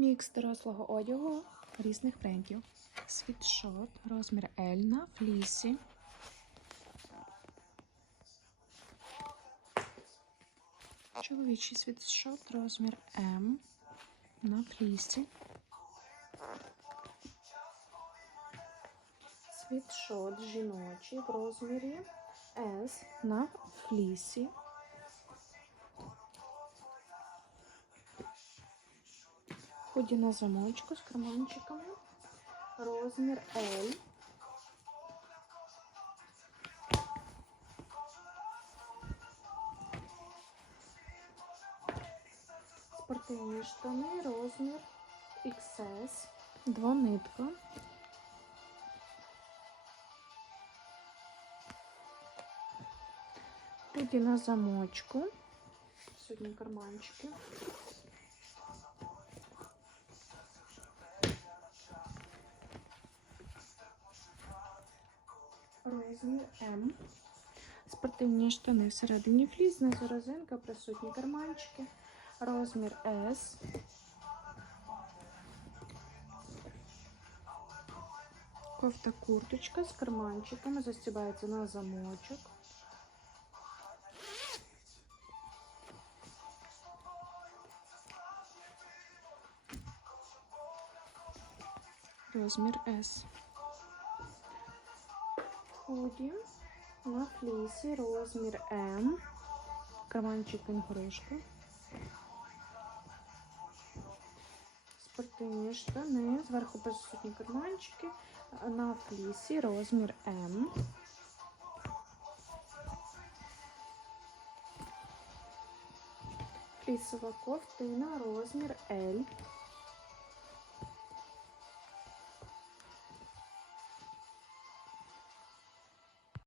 Мікс дорослого одягу різних брендів. Світшот, розмір L на флісі. Чоловічий світшот, розмір М на флісі. Світшот жіночий в розмірі S на флісі. Худі на замочку з карманчиками. Розмір L. Спортивні штани, розмір XS. Двонитка. Худі на замочку. Сьогодні карманчики. Розмір М. Спортивні штани всередині фліс, знизу резинка, присутні карманчики. Розмір С. Кофта курточка з карманчиками, застібається на замочок. Розмір С. Худі на флісі, розмір М. Карманчик кенгурушка. Спортивні штани. Зверху присутні карманчики. На флісі, розмір М. Флісова ковтина, розмір L.